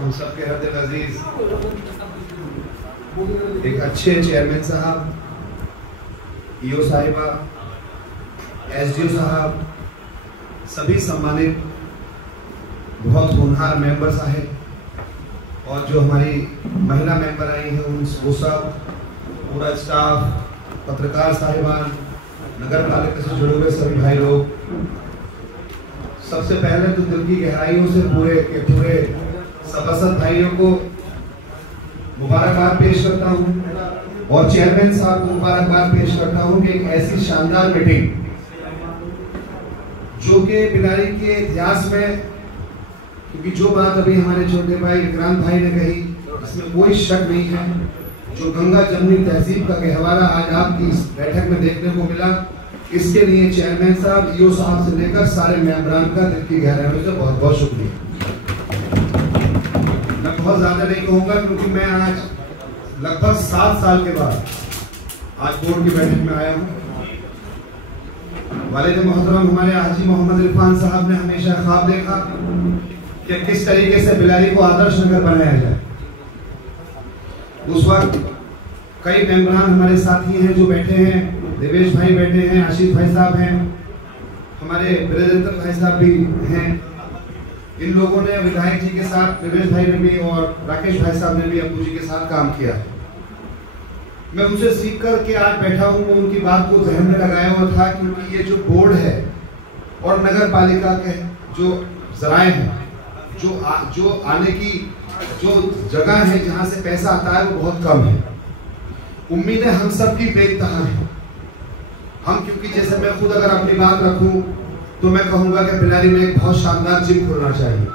हम सब के हृदय अजीज एक अच्छे चेयरमैन साहब, ईओ साहिबा, एसडीओ साहब, सभी सम्मानित बहुत होनहार मेंबर साहब और जो हमारी महिला मेंबर आई हैं वो सब, पूरा स्टाफ, पत्रकार साहिबान, नगर पालिका से जुड़े हुए सभी भाई लोग, सबसे पहले तो दिल की गहराइयों से पूरे सभासद भाइयों को मुबारकबाद पेश करता हूं और चेयरमैन साहब को मुबारकबाद पेश करता हूं कि एक ऐसी शानदार मीटिंग जो कि बिलारी के इतिहास में, क्योंकि जो बात अभी हमारे छोटे भाई विक्रांत भाई ने कही इसमें कोई शक नहीं है, जो गंगा जमुनी तहजीब का गहवारा आज आपकी इस बैठक में देखने को मिला, इसके लिए चेयरमैन साहब, ईओ साहब से लेकर सारे मेंबरान का दिल की गहराइयों से बहुत बहुत शुक्रिया। मैं बहुत ज्यादा नहीं कहूंगा क्योंकि मैं आज लगभग 7 साल के बाद आज बोर्ड की बैठक में आया हूं। वालिद मोहतरम हमारे हाजी मोहम्मद इरफान साहब ने हमेशा ख्वाब देखा कि किस तरीके से बिलारी को आदर्श नगर बनाया जाए। उस वक्त कई मेंबरान हमारे साथी हैं जो बैठे हैं, देवेश भाई बैठे हैं, आशीष भाई साहब हैं, हमारे ब्रजेंद्र भाई साहब भी हैं। इन लोगों ने विधायक जी के साथ, देवेश भाई ने भी और राकेश भाई साहब ने भी अब्बू जी के साथ काम किया। मैं उनसे सीख कर के आज बैठा हूँ, मैं उनकी बात को ध्यान में लगाया हुआ था क्योंकि ये जो बोर्ड है और नगर पालिका के जो जराए हैं, जो आने की जो जगह है जहाँ से पैसा आता है वो बहुत कम है। उम्मीदें हम सबकी बेइंतहा है। हम क्योंकि जैसे मैं खुद अगर अपनी बात रखूं तो मैं कहूंगा कि बिलारी में एक बहुत शानदार जिम खोलना चाहिए।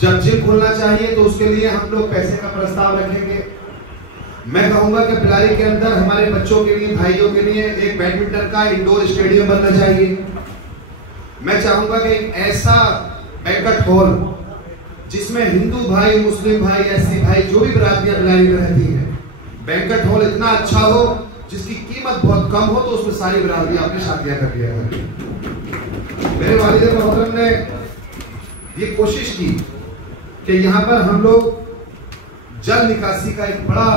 जब जिम खोलना चाहिए तो उसके लिए हम लोग पैसे का प्रस्ताव रखेंगे। मैं कहूंगा कि बिलारी के अंदर हमारे बच्चों के लिए, भाइयों के लिए एक बैडमिंटन का इंडोर स्टेडियम बनना चाहिए। मैं चाहूंगा कि एक ऐसा बैंक्वेट हॉल जिसमें हिंदू भाई, मुस्लिम भाई, एससी भाई, जो भी बिरादरियां बिलारी में रहती हैं, बैंक्वेट हॉल इतना अच्छा हो जिसकी कीमत बहुत कम हो तो उसमें सारी बिरादरियां अपनी शादियां कर लिया करें। मेरे वालिद मोहतरम ने ये कोशिश की कि यहाँ पर हम लोग जल निकासी का एक बड़ा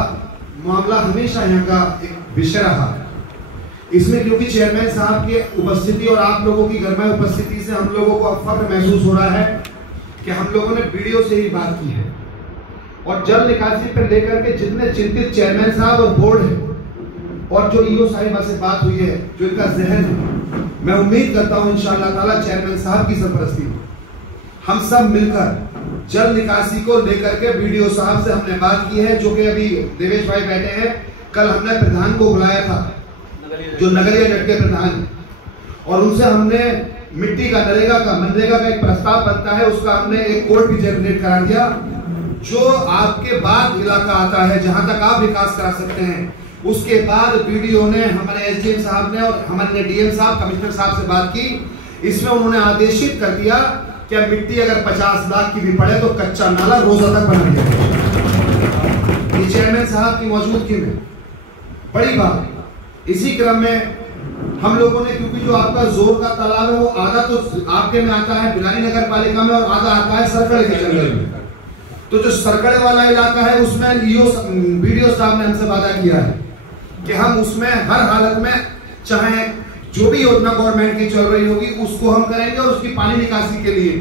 मामला हमेशा यहाँ का एक विषय रहा। इसमें क्योंकि चेयरमैन साहब की उपस्थिति और आप लोगों की घर में उपस्थिति से हम लोगों को फख्र महसूस हो रहा है कि हम लोगों ने वीडियो से ही बात की है और जल निकासी पर लेकर के जितने चिंतित चेयरमैन साहब और बोर्ड है और जो ईओ साहिबा से बात हुई है, जो इनका जहन है, मैं उम्मीद करता हूं इंशाअल्लाह ताला चेयरमैन साहब की सरपरस्ती में हम सब मिलकर जल निकासी को लेकर के वीडियो साहब से हमने बात की है, जो कि अभी देवेश भाई बैठे हैं। कल हमने प्रधान को बुलाया था, जो नगरीय जट के प्रधान, और उनसे हमने मिट्टी का, मनरेगा का एक प्रस्ताव बनता है, उसका हमने एक कोड भी जनरेट करा दिया। जो आपके बाद इलाका आता है जहां तक आप विकास करा सकते हैं, उसके बाद वीडियो ने, हमारे एसडीएम साहब ने और हमारे डीएम साहब, कमिश्नर साहब से बात की। इसमें उन्होंने आदेशित कर दिया कि मिट्टी अगर 50 लाख की भी पड़े तो कच्चा नाला रोजा तक बना दिया। ये चेयरमैन साहब की मौजूदगी में बड़ी बात। इसी क्रम में हम लोगों ने, क्योंकि जो आपका जोर का तालाब है वो आधा तो आपके में आता है बिलारी नगर पालिका में और आधा आता है सरकड़े के जंगल में, तो जो सरकड़े वाला इलाका है उसमें वीडियो साहब ने हमसे वादा किया है कि हम उसमें हर हालत में, चाहे जो भी योजना गवर्नमेंट की चल रही होगी उसको हम करेंगे और उसकी पानी निकासी के लिए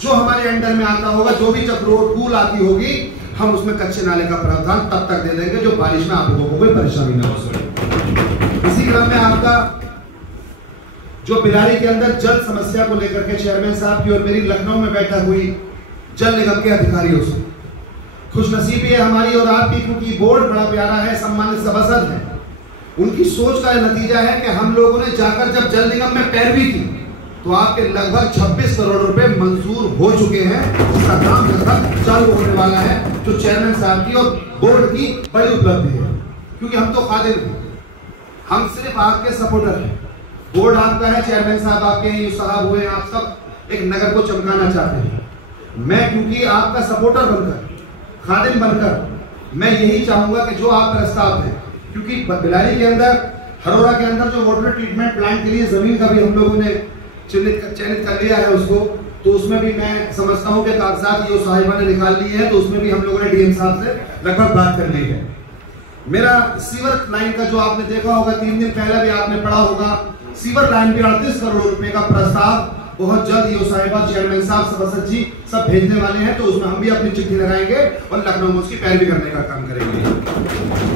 जो हमारे अंडर में आता होगा, जो भी जब रोड पुल आती होगी, हम उसमें कच्चे नाले का प्रावधान तब तक दे देंगे जो बारिश में आप लोगों को कोई परेशानी ना हो सके। इसी क्रम में आपका जो बिलारी के अंदर जल समस्या को लेकर के चेयरमैन साहब की और मेरी लखनऊ में बैठक हुई जल निगम के अधिकारियों से, खुशनसीबी है हमारी और आपकी, क्योंकि बोर्ड बड़ा प्यारा है, सम्मानित सभासद है, उनकी सोच का नतीजा है कि हम लोगों ने जाकर जब जल निगम में पैरवी की तो आपके लगभग 26 करोड़ रुपए मंजूर हो चुके हैं, जिसका काम लगभग चालू होने वाला है, जो चेयरमैन साहब की और बोर्ड की बड़ी उपलब्धि है। क्योंकि हम तो खादिम हैं, हम सिर्फ आपके सपोर्टर हैं। बोर्ड आपका है, चेयरमैन साहब आपके हैं, साहब हुए, आप सब एक नगर को चमकाना चाहते हैं। मैं क्योंकि आपका सपोर्टर बनकर, खादिम बनकर, मैं यही चाहूंगा कि जो आप प्रस्ताव दें, क्योंकि बिलारी के अंदर, हरोरा के अंदर जो वाटर ट्रीटमेंट प्लांट के लिए जमीन का भी हम लोगों ने चयनित कर लिया है उसको, तो उसमें भी मैं समझता हूँ कि कागजात ईओ साहिबा ने निकाल लिए हैं, तो उसमें भी हम लोगों ने डीएम साहब से लगभग बात कर ली है। मेरा सीवर लाइन का जो आपने देखा होगा, 3 दिन पहले भी आपने पढ़ा होगा, सीवर लाइन पे 38 करोड़ रुपए का प्रस्ताव बहुत जल्द ईओ साहिबा, चेयरमैन साहब, सभासद जी सब भेजने वाले हैं, तो उसमें हम भी अपनी चिट्ठी लगाएंगे और लखनऊ में उसकी पैरवी करने का काम करेंगे।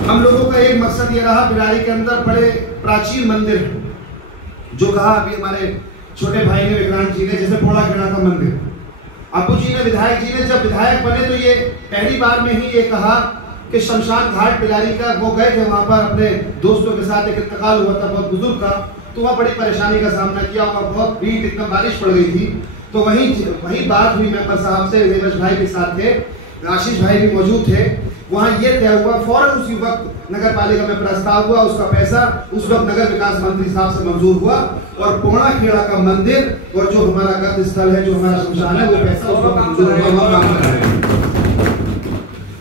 हम लोगों का एक मकसद ये रहा, बिलारी के अंदर बड़े प्राचीन मंदिर जो कहा अभी हमारे छोटे भाई ने, विक्रांत जी ने, जैसे पोड़ा खेड़ा का मंदिर, अबू जी ने, विधायक जी ने जब विधायक बने तो ये पहली बार में ही ये कहा कि शमशान घाट बिलारी का, वो गए थे वहां पर अपने दोस्तों के साथ, एक इंतकाल हुआ था बहुत बुजुर्ग का, तो वहाँ बड़ी परेशानी का सामना किया, वहाँ बहुत भीड़, एकदम बारिश पड़ गई थी, तो वही बात हुई मेंबर साहब से, देवेश भाई के साथ थे, आशीष भाई भी मौजूद थे, वहाँ ये तय हुआ, फौरन उसी वक्त नगर पालिका में प्रस्ताव हुआ, उसका पैसा उस वक्त नगर विकास मंत्री साहब से मंजूर हुआ, और पोड़ा खेड़ा का मंदिर और जो हमारा गत स्थल है, जो हमारा शमशान है, वो पैसा उस वक्त मंजूर हुआ, काम कर रहे हैं।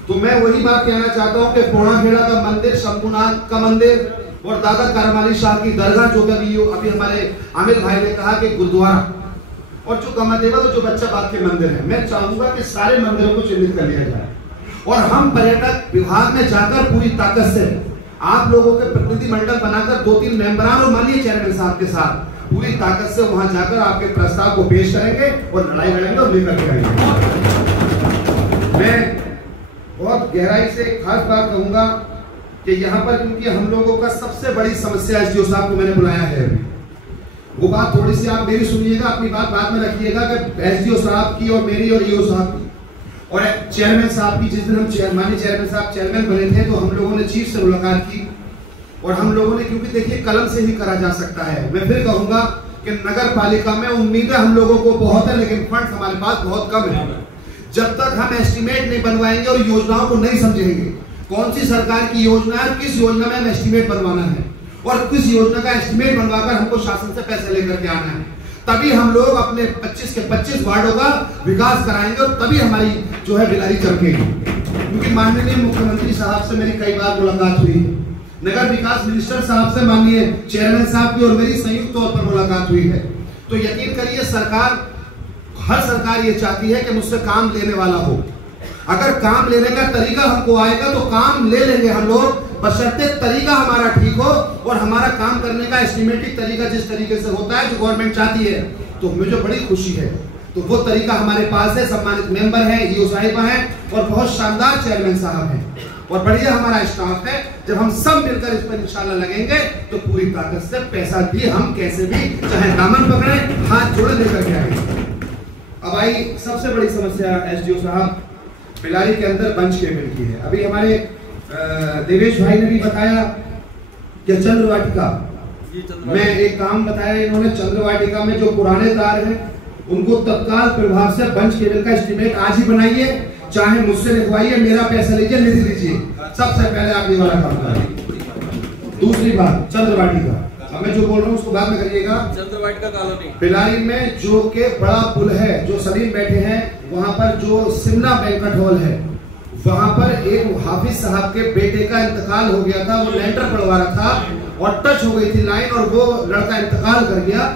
तो मैं वही बात कहना चाहता हूँ कि पोड़ा खेड़ा का मंदिर, शंभुनाथ का मंदिर और दादा करमाली शाह की दरगाह, जो अभी हमारे आमिर भाई ने कहा कि गुरुद्वारा, और जो कमादेवा, तो जो बच्चा बाग के मंदिर है, मैं चाहूंगा कि सारे मंदिरों को चिन्हित कर लिया जाए और हम पर्यटक विभाग में जाकर पूरी ताकत से आप लोगों के प्रतिनिधि मंडल बनाकर 2-3 मेंबरान और माननीय चेयरमैन साहब के साथ पूरी ताकत से वहां जाकर आपके प्रस्ताव को पेश करेंगे और लड़ाई लड़ेंगे और लेकर के आएंगे। मैं बहुत गहराई से खास बात कहूंगा कि यहाँ पर, क्योंकि हम लोगों का सबसे बड़ी समस्या एसडीओ साहब को मैंने बुलाया है, वो बात थोड़ी सी आप मेरी सुनिएगा, अपनी बात बाद में रखिएगा कि एसडीओ साहब की और मेरी और ईओ साहब की और चेयरमैन साहब की, जिस दिन हम माननीय चेयरमैन साहब चेयरमैन बने थे, तो हम लोगों ने चीफ से मुलाकात की और हम लोगों ने, क्योंकि देखिए कलम से ही करा जा सकता है, मैं फिर कहूंगा कि नगर पालिका में उम्मीदें हम लोगों को बहुत है, लेकिन फंड हमारे पास बहुत कम है। जब तक हम एस्टिमेट नहीं बनवाएंगे और योजनाओं को नहीं समझेंगे, कौन सी सरकार की योजना है, किस योजना में हमें एस्टिमेट बनवाना है और किस योजना का एस्टिमेट बनवाकर हमको शासन से पैसे लेकर के आना है, तभी हम लोग अपने 25 के 25 वार्डों का विकास कराएंगे और तभी हमारी जो है बिलारी चमकेगी। क्योंकि माननीय मुख्यमंत्री साहब से मेरी कई बार मुलाकात हुई, नगर विकास मिनिस्टर साहब से माननीय चेयरमैन साहब की और मेरी संयुक्त तौर पर मुलाकात हुई है, तो यकीन करिए हर सरकार ये चाहती है कि मुझसे काम लेने वाला हो। अगर काम लेने का तरीका हमको आएगा तो काम ले लेंगे हम लोग, बशर्ते तरीका हमारा ठीक हो और हमारा काम करने का एस्टिमेटिक तरीका जिस तरीके से होता है, जो गवर्नमेंट चाहती है, तो मुझे बड़ी खुशी है। तो वो तरीका हमारे पास है, सम्मानित मेंबर है, ईओ साहिबा है और बहुत शानदार चेयरमैन साहब है और बढ़िया हमारा स्टाफ है। जब हम सब मिलकर इस पर इंशाल्लाह लगेंगे तो पूरी ताकत से पैसा भी हम कैसे भी, चाहे दामन पकड़े, हाथ जोड़े, लेकर के आएंगे। अब आई सबसे बड़ी समस्या एसडीओ साहब, बिलारी के अंदर बंच केबल की है। अभी हमारे देवेश भाई ने भी बताया कि चंद्रवाटिका में एक काम बताया इन्होंने, चंद्रवाटिका में जो पुराने तार हैं उनको तत्काल प्रभाव से बंच केबल का एस्टिमेट आज ही बनाइए, चाहे मुझसे लिखवाइए, मेरा पैसा लीजिए, निधि लीजिए, सबसे पहले आप ये वाला काम करिए। दूसरी बात, चंद्रवाटिका, अब मैं जो बोल रहा हूँ उसको बाद में करिएगा। चंद्रवाटिका कॉलोनी बिलारी में जो के बड़ा पुल है, जो सलीम बैठे हैं वहां पर, जो सिमला बैंक्वेट हॉल है, वहां पर एक हाफिज साहब के बेटे का इंतकाल हो गया था, वो लेंटर पड़वा रहा था और टच हो गई थी लाइन और वो लड़का इंतकाल कर गया।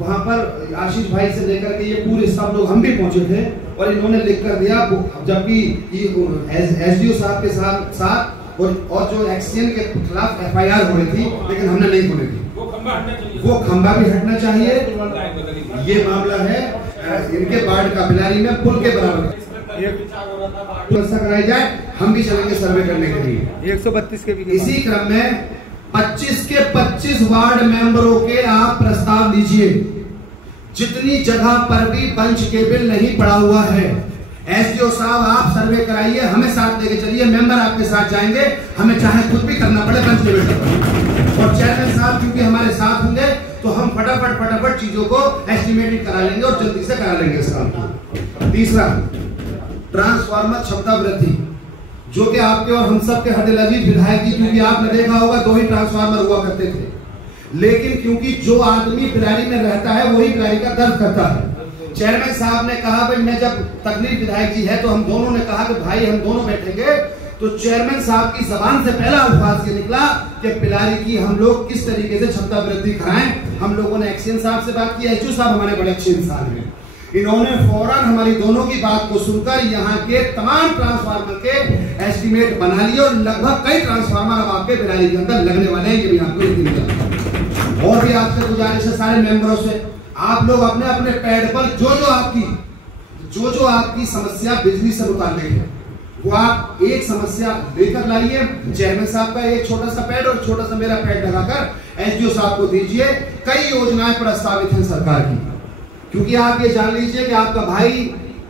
वहां पर आशीष भाई से लेकर के ये पूरे सब लोग हम भी पहुंचे थे और इन्होंने लिख कर दिया, जबकि एसडीओ साहब के साथ और जो एक्सीडेंट के खिलाफ एफआईआर हो रही थी, लेकिन हमने नहीं होने दी। वो खंबा भी हटना चाहिए। ये मामला है इनके वार्ड का, बिलारी में पुल के बराबर व्यवस्था कराई जाए, हम भी चलेंगे सर्वे करने के लिए। 132 के भी। इसी क्रम में 25 के 25 वार्ड मेंबरों के आप प्रस्ताव लीजिए। जितनी जगह पर भी बंच केबल नहीं पड़ा हुआ है, एसडीओ साहब आप सर्वे कराइए, हमें साथ लेके चलिए, मेंबर आपके साथ जाएंगे, हमें चाहे कुछ भी करना पड़े बंच केबल। और चेयरमैन साहब क्योंकि हमारे साथ होंगे तो हम फटाफट चीजों को एस्टिमेटेड करा लेंगे और जल्दी से करा लेंगे इस काम को। तीसरा, ट्रांसफार्मर क्षमता वृद्धि, जो कि आपके और हम सब के हद लजीज विधायक जी, क्योंकि आपने देखा होगा 2 ही ट्रांसफार्मर हुआ करते थे, लेकिन क्योंकि जो आदमी बिलारी में रहता है वही बिलारी का दर्द करता है। चेयरमैन साहब ने कहा भाई, मैं जब तकलीफ विधायक जी है तो हम दोनों ने कहा कि भाई हम दोनों बैठेंगे, तो चेयरमैन साहब की जबान से पहला अल्फाज ये निकला कि बिलारी की हम लोग किस तरीके से क्षमता वृद्धि कराएं। हम लोगों ने एक्सीएन साहब से बात की, एचओ साहब हमारे बड़े अच्छे इंसान हैं, इन्होंने फौरन हमारी दोनों की बात को सुनकर यहाँ के तमाम ट्रांसफार्मर के एस्टीमेट बना लिए और लगभग कई ट्रांसफार्मर अब आपके बिराली के अंदर लगने वाले हैं। ये भी आपको यकीन दिलाता। और भी आपसे गुजारिश है सारे मेंबरों से, आप लोग अपने अपने पैड पर जो आपकी समस्या बिजली से मुताल्लिक है वो आप एक समस्या लेकर लाइए। चेयरमैन साहब का एक छोटा सा पैड और छोटा सा मेरा पैड लगाकर एसडीओ साहब को दीजिए। कई योजनाएं प्रस्तावित हैं सरकार की, क्योंकि आप ये जान लीजिए कि आपका भाई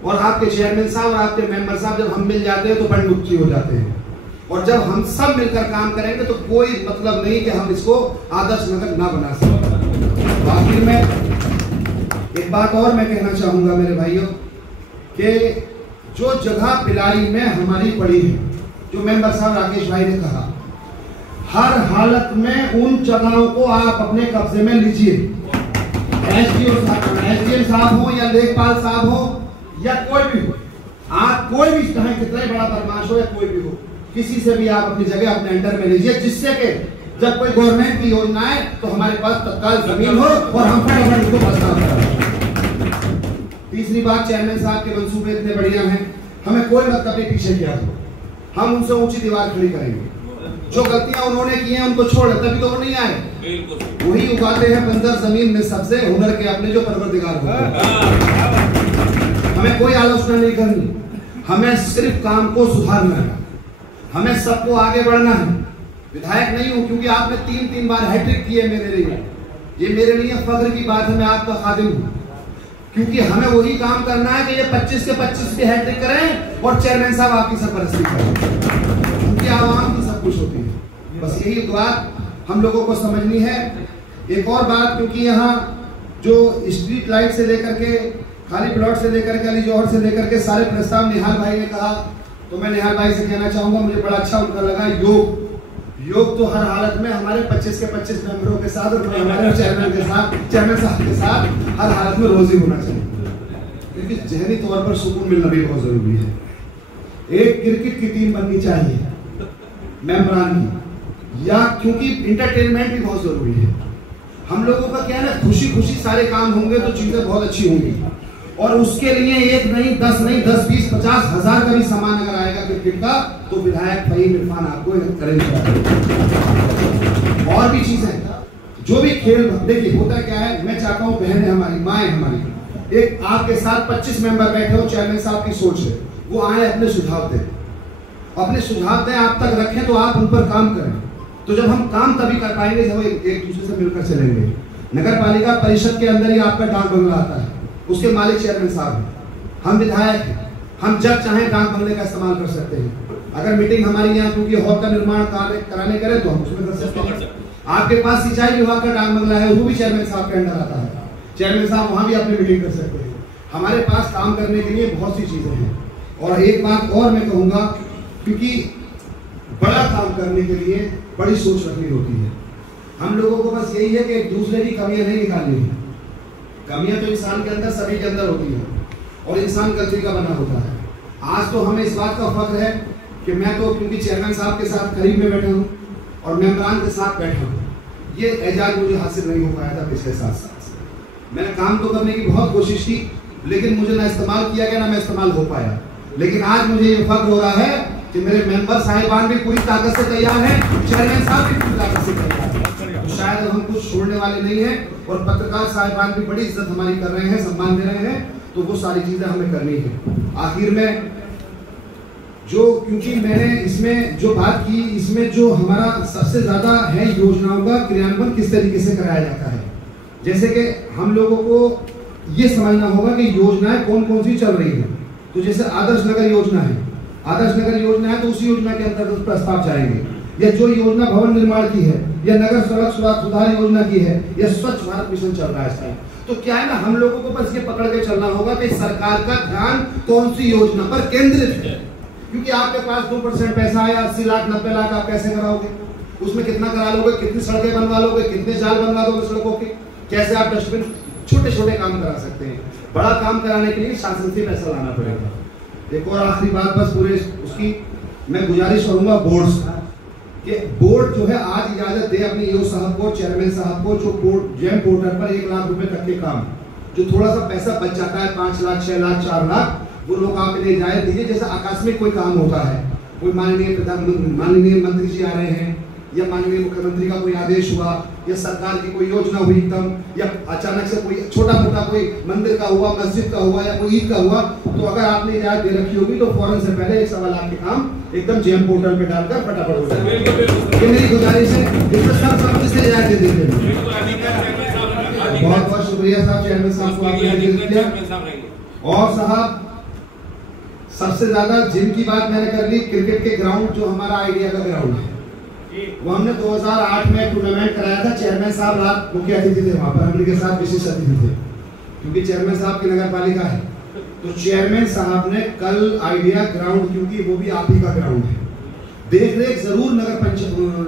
और आपके चेयरमैन साहब और आपके मेंबर साहब जब हम मिल जाते हैं तो बड़ी मुक्ति हो जाते हैं, और जब हम सब मिलकर काम करेंगे तो कोई मतलब नहीं कि हम इसको आदर्श नगर ना बना सकते। आखिर में एक बात और मैं कहना चाहूंगा मेरे भाइयों कि जो जगह पिलारी में हमारी पड़ी है, जो मेंबर साहब राकेश भाई ने कहा, हर हालत में उन जगहों को आप अपने कब्जे में लीजिए। एसडीएम साहब हो या लेखपाल साहब हो या कोई भी हो, आप कोई भी चाहे कितना बड़ा बदमाश हो या कोई भी हो, किसी से भी आप अपनी जगह अपने अंडर में लीजिए, जिससे कि जब कोई गवर्नमेंट की योजना है तो हमारे पास तत्काल जमीन हो और हम फटाफट उसको प्रस्ताव करें। तीसरी बात, चेयरमैन साहब के मंसूबे इतने बढ़िया हैं, हमें कोई मतलब नहीं पीछे किया हो, हम उनसे ऊंची दीवार खड़ी करेंगे। जो गलतियां उन्होंने की हैं उनको छोड़, तभी तो वो नहीं आए। वही उगाते हैं बंजर जमीन में सबसे हुनर के अपने जो परवरदिगार होते हैं। हमें कोई आलोचना नहीं करनी, हमें सिर्फ काम को सुधारना है, हमें सबको आगे बढ़ना है। विधायक नहीं हूं क्योंकि आपने 3 बार हैट्रिक की है मेरे लिए, ये मेरे लिए फख्र की बात है, मैं आपका खादिम हूं, क्योंकि हमें वही काम करना है कि ये 25 के 25 की हैट्रिक करें और चेयरमैन साहब आपकी सरपरस्ती करें, क्योंकि आवाम की सब कुछ होती है। बस यही बात हम लोगों को समझनी है। एक और बात, क्योंकि यहाँ जो स्ट्रीट लाइट से लेकर के खाली प्लॉट से लेकर के अली जौहर से लेकर के सारे प्रस्ताव निहाल भाई ने कहा, तो मैं निहाल भाई से कहना चाहूंगा, मुझे बड़ा अच्छा उनका लगा। योग तो हर हालत में हमारे 25 के 25 मेंबरों के साथ और हमारे चेयरमैन साहब के साथ हर हालत में रोज ही होना चाहिए, क्योंकि जहनी तौर पर सुकून मिलना भी बहुत जरूरी है। एक क्रिकेट की टीम बननी चाहिए मेंबरान की, या क्योंकि इंटरटेनमेंट भी बहुत जरूरी है। हम लोगों का क्या है ना, खुशी खुशी सारे काम होंगे तो चीजें बहुत अच्छी होंगी, और उसके लिए एक नहीं 10 नहीं 10 20 50 हजार का भी सामान अगर आएगा क्रिकेट का तो विधायक फहीम इरफान आपको करेंगे। और भी चीजें जो भी खेल, देखिए होता क्या है, मैं चाहता हूँ बहनें हमारी, माएँ हमारी, एक आपके साथ 25 मेंबर बैठे हो, चेयरमैन साहब की सोच है, वो आए अपने सुझाव दें, आप तक रखें तो आप उन पर काम करें। तो जब हम काम तभी कर पाएंगे जब एक दूसरे से मिलकर चलेंगे। नगर पालिका परिषद के अंदर ही आपका डाक बंगला आता है, उसके मालिक चेयरमैन साहब हैं, हम विधायक हैं, हम जब चाहें डाक बंगले का इस्तेमाल कर सकते हैं। अगर मीटिंग हमारी यहाँ क्योंकि हॉल का निर्माण कराने करें तो हम उसमें कर सकते हैं। आपके पास सिंचाई विभाग का डाक बंगला है, वो भी चेयरमैन साहब के अंडर आता है, चेयरमैन साहब वहाँ भी अपनी मीटिंग कर सकते हैं। हमारे पास काम करने के लिए बहुत सी चीजें हैं। और एक बात और मैं कहूँगा, क्योंकि बड़ा काम करने के लिए बड़ी सोच रखनी होती है। हम लोगों को बस यही है कि एक दूसरे की कमियां नहीं निकालनी है। कमियां तो इंसान के अंदर, सभी के अंदर होती हैं, और इंसान गलती का बना होता है। आज तो हमें इस बात का फख्र है कि मैं तो क्योंकि चेयरमैन साहब के साथ करीब में बैठा हूँ और मेंबरान के साथ बैठा हूँ, ये एजाज मुझे हासिल नहीं हो पाया था पिछले 7 साल से। मैंने काम तो करने की बहुत कोशिश की, लेकिन मुझे ना इस्तेमाल किया गया, ना मैं इस्तेमाल हो पाया। लेकिन आज मुझे ये फख्र हो रहा है कि मेरे मेंबर साहिबान भी पूरी ताकत से तैयार हैं, चेयरमैन साहब भी पूरी ताकत से तैयार हैं। तो शायद हम कुछ छोड़ने वाले नहीं हैं, और पत्रकार साहिबान भी बड़ी इज्जत हमारी कर रहे हैं, सम्मान दे रहे हैं, तो वो सारी चीजें हमें करनी है। आखिर में क्योंकि मैंने इसमें जो बात की, इसमें जो हमारा सबसे ज्यादा है योजनाओं का क्रियान्वयन किस तरीके से कराया जाता है। जैसे कि हम लोगों को ये समझना होगा कि योजनाएं कौन कौन सी चल रही है। तो जैसे आदर्श नगर योजना है, तो उसी योजना के अंतर्गत प्रस्ताव जाएंगे, या जो योजना भवन निर्माण की है, या नगर सड़क सुधार योजना की है, या स्वच्छ भारत मिशन चल रहा है इसमें। तो क्या है ना, हम लोगों को बस ये पकड़ के चलना होगा कि सरकार का ध्यान कौन सी योजना पर केंद्रित है। क्योंकि आपके पास 2% पैसा आया, 80 लाख 90 लाख आप कैसे कराओगे, उसमें कितना करा लोगे, कितनी सड़कें बनवा लोगे, कितने जाल बनवा दोगे सड़कों के, कैसे आप डस्टबिन, छोटे छोटे काम करा सकते हैं। बड़ा काम कराने के लिए शासन से पैसा लाना पड़ेगा। एक और आखिरी बात बस पूरे उसकी मैं गुजारिश करूंगा बोर्ड कि बोर्ड जो है आज इजाजत दे अपने ईओ साहब को, चेयरमैन साहब को, जो बोर्ड जेम पोर्टल पर 1 लाख रुपए तक के काम जो थोड़ा सा पैसा बच जाता है 5 लाख 6 लाख 4 लाख, वो लोग आप ले जाए दीजिए। जैसा आकस्मिक कोई काम होता है, कोई माननीय मंत्री जी आ रहे हैं, या माननीय मुख्यमंत्री का कोई आदेश हुआ, या सरकार की कोई योजना हुई एकदम, या अचानक से कोई छोटा मोटा कोई मंदिर का हुआ, मस्जिद का हुआ, या कोई ईद का हुआ, तो अगर आपने इजाजत दे रखी होगी तो फौरन से पहले 1 सवा लाख के काम एकदम जेम पोर्टल पे डालकर फटाफट हो जाए। ये मेरी गुजारिश है, इसमें सब से इजाजत दे देते हैं। बहुत बहुत शुक्रिया साहब, चेयरमैन साहब को आपने दिया। और साहब सबसे ज्यादा जिनकी बात मैंने कर ली, क्रिकेट के ग्राउंड जो हमारा आइडिया का ग्राउंड है, वो हमने 2008 में टूर्नामेंट कराया था। चेयरमैन साहब रात मुख्य अतिथि थे वहां पर, हम के साथ विशेष अतिथि थे, क्योंकि चेयरमैन साहब की नगर पालिका है। तो चेयरमैन साहब ने कल आइडिया ग्राउंड, क्योंकि वो भी आप ही का ग्राउंड है, देख रेख जरूर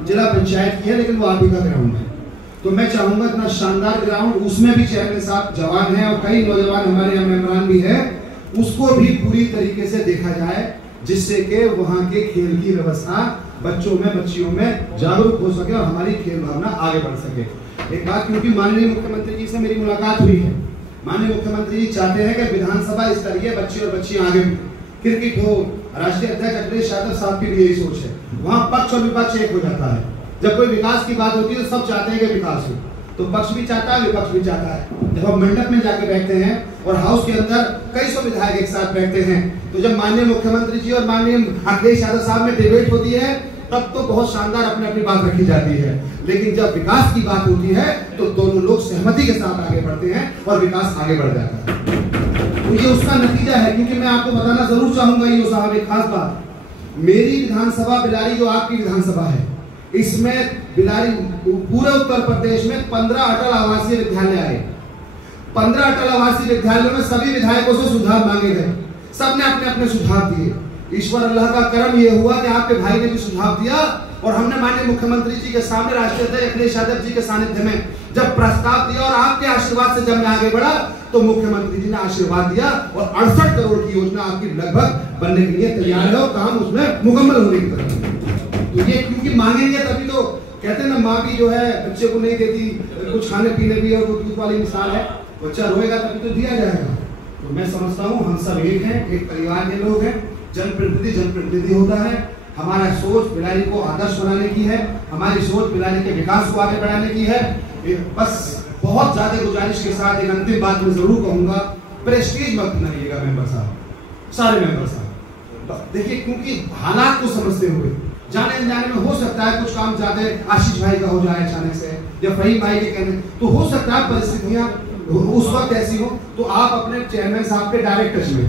जिला पंचायत की है, लेकिन वो आप ही का ग्राउंड है। तो मैं चाहूंगा इतना शानदार ग्राउंड, उसमें भी चेयरमैन साहब जवान है और कई नौजवान हमारे यहाँ मेहमान भी है, उसको भी पूरी तरीके से देखा जाए, जिससे कि वहां के खेल की व्यवस्था बच्चों में बच्चियों में जागरूक हो सके और हमारी खेल भावना आगे बढ़ सके। एक बात, क्योंकि माननीय मुख्यमंत्री जी से मेरी मुलाकात हुई है, माननीय मुख्यमंत्री जी चाहते हैं कि विधानसभा स्तरीय बच्चे और बच्चियां आगे, क्रिकेट हो, राष्ट्रीय अध्यक्ष अखिलेश यादव साहब की भी यही सोच है। वहां पक्ष और विपक्ष एक हो जाता है, जब कोई विकास की बात होती है तो सब चाहते हैं कि विकास हो, तो पक्ष भी चाहता है, विपक्ष भी चाहता है। जब हम मंडप में जाके बैठते हैं और हाउस के अंदर कई सौ विधायक एक साथ बैठते हैं, तो जब माननीय मुख्यमंत्री जी और माननीय अखिलेश यादव साहब में डिबेट होती है, तब तो बहुत शानदार अपनी अपनी बात रखी जाती है, लेकिन जब विकास की बात होती है तो दोनों लोग सहमति के साथ आगे बढ़ते हैं और विकास आगे बढ़ जाता है। तो ये उसका नतीजा है, क्योंकि मैं आपको बताना जरूर चाहूंगा ये साहब एक खास बात, मेरी विधानसभा बिलारी जो आपकी विधानसभा है, इसमें बिलारी पूरे उत्तर प्रदेश में 15 अटल आवासीय विद्यालय आए। 15 अटल आवासीय विद्यालयों में सभी विधायकों से सुझाव मांगे गए, सबने अपने अपने सुझाव दिए। ईश्वर अल्लाह का करम ये हुआ कि आपके भाई ने भी सुझाव दिया और हमने माननीय मुख्यमंत्री जी के सामने राष्ट्रीय अध्यक्ष अखिलेश यादव जी के सानिध्य में जब प्रस्ताव दिया और आपके आशीर्वाद से जब मैं आगे बढ़ा, तो मुख्यमंत्री जी ने आशीर्वाद दिया और 68 करोड़ की योजना आपकी लगभग बनने के लिए तैयार है और काम उसमें मुकम्मल होने की तरफ। तो ये क्योंकि मांगेंगे तभी तो कहते हैं ना, माँ भी जो है बच्चे को नहीं देती कुछ खाने पीने भी, और वो दूध वाली मिसाल है, बच्चा रोएगा तभी तो दिया जाएगा। तो मैं समझता हूँ हम सब एक हैं, एक परिवार के लोग हैं, जनप्रतिनिधि होता है। हमारा सोच बिलारी को आदर्श बनाने की है, हमारी सोच बिलारी के विकास को आगे बढ़ाने की है। बस बहुत ज्यादा गुजारिश के साथ एक अंतिम बात मैं जरूर कहूंगा, प्रेस्टीज मत बनाइएगा मेंबर साहब, सारे मेंबर साहब। देखिए, क्योंकि हालात को समझते हुए जाने अनजाने में हो सकता है कुछ काम ज्यादा आशीष भाई का हो जाए अचानक से, या फहीम भाई के कहने, तो हो सकता है परिस्थितियां उस वक्त ऐसी हो, तो आप अपने चेयरमैन साहब के डायरेक्ट टच में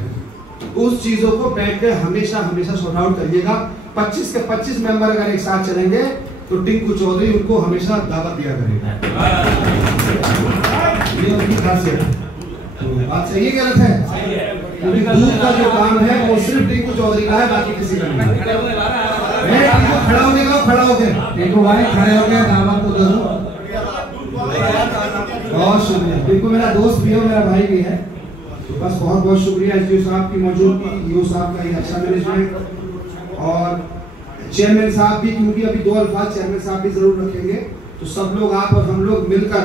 उस चीजों को बैठ कर हमेशा हमेशा सॉर्ट आउट करिएगा। 25 के 25 मेंबर अगर एक साथ चलेंगे तो टिंकू चौधरी उनको हमेशा दावत दिया करेगा, ये उनकी खासियत है। तो बात सही है गलत है? क्योंकि दूध का जो काम है वो सिर्फ टिंकू चौधरी का है, बाकी किसी का नहीं। खड़ा होने का, खड़ा हो गए टिंकू भाई, खड़े हो गए, दावत को दे दो। बहुत शुक्रिया, टिंकू मेरा दोस्त भी है, मेरा भाई भी है। तो बस बहुत बहुत शुक्रिया एसडीओ साहब की मौजूदगी, ईओ साहब का अच्छा मैनेजमेंट, और चेयरमैन साहब भी, क्योंकि अभी 2 अल्फाज चेयरमैन साहब भी जरूर रखेंगे, तो सब लोग आप और हम लोग मिलकर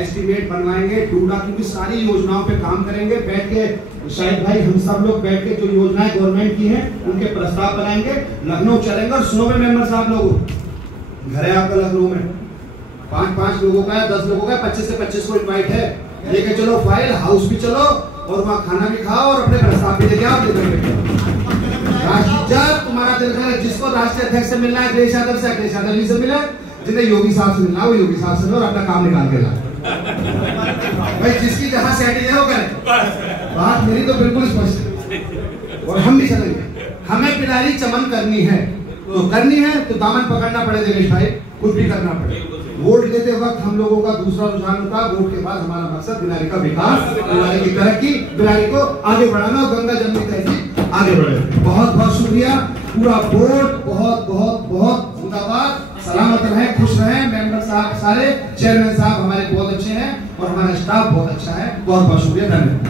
एस्टिमेट बनवाएंगे, डूडा, क्योंकि सारी योजनाओं पे काम करेंगे बैठ के। शायद भाई हम सब लोग बैठ के जो योजनाएं गवर्नमेंट की हैं उनके प्रस्ताव बनाएंगे, लखनऊ चलेंगे। और सुनो मेंबर साहब, लोग घर है आपका लखनऊ में, 5-5 लोगों का है, 10 लोगों का, 25 से 25 को इन्वाइट है, लेके चलो फाइल, हाउस भी चलो और वहाँ खाना भी खाओ और अपने प्रस्ताव भी लेके आओ। जब तुम्हारा दिल करे, जिसको राष्ट्रीय अध्यक्ष से मिलना है अखिलेश यादव से, अखिलेश यादव जी से मिले, जिन्हें योगी साहब से मिलना वो योगी साहब से मिले और अपना काम निकाल के लाए। भाई जिसकी जहाँ सेटिंग है वो करे, बात मेरी तो बिल्कुल स्पष्ट है और हम भी चलेंगे। हमें बिलारी चमन करनी है तो करनी है, तो दामन पकड़ना पड़े देवेश भाई, कुछ भी करना पड़े। वोट देते वक्त हम लोगों का दूसरा रुझान था, वोट के बाद हमारा मकसद बिलारी का विकास, बिलारी की तरक्की, बिलारी को आगे बढ़ाना और गंगा जमनी तहसील आगे बढ़े। बहुत बहुत शुक्रिया, पूरा बोर्ड बहुत बहुत बहुत जिंदाबाद, सलामत रहे, खुश रहे। मेंबर साहब सारे, चेयरमैन साहब हमारे बहुत अच्छे हैं और हमारा स्टाफ बहुत अच्छा है। बहुत बहुत शुक्रिया, धन्यवाद।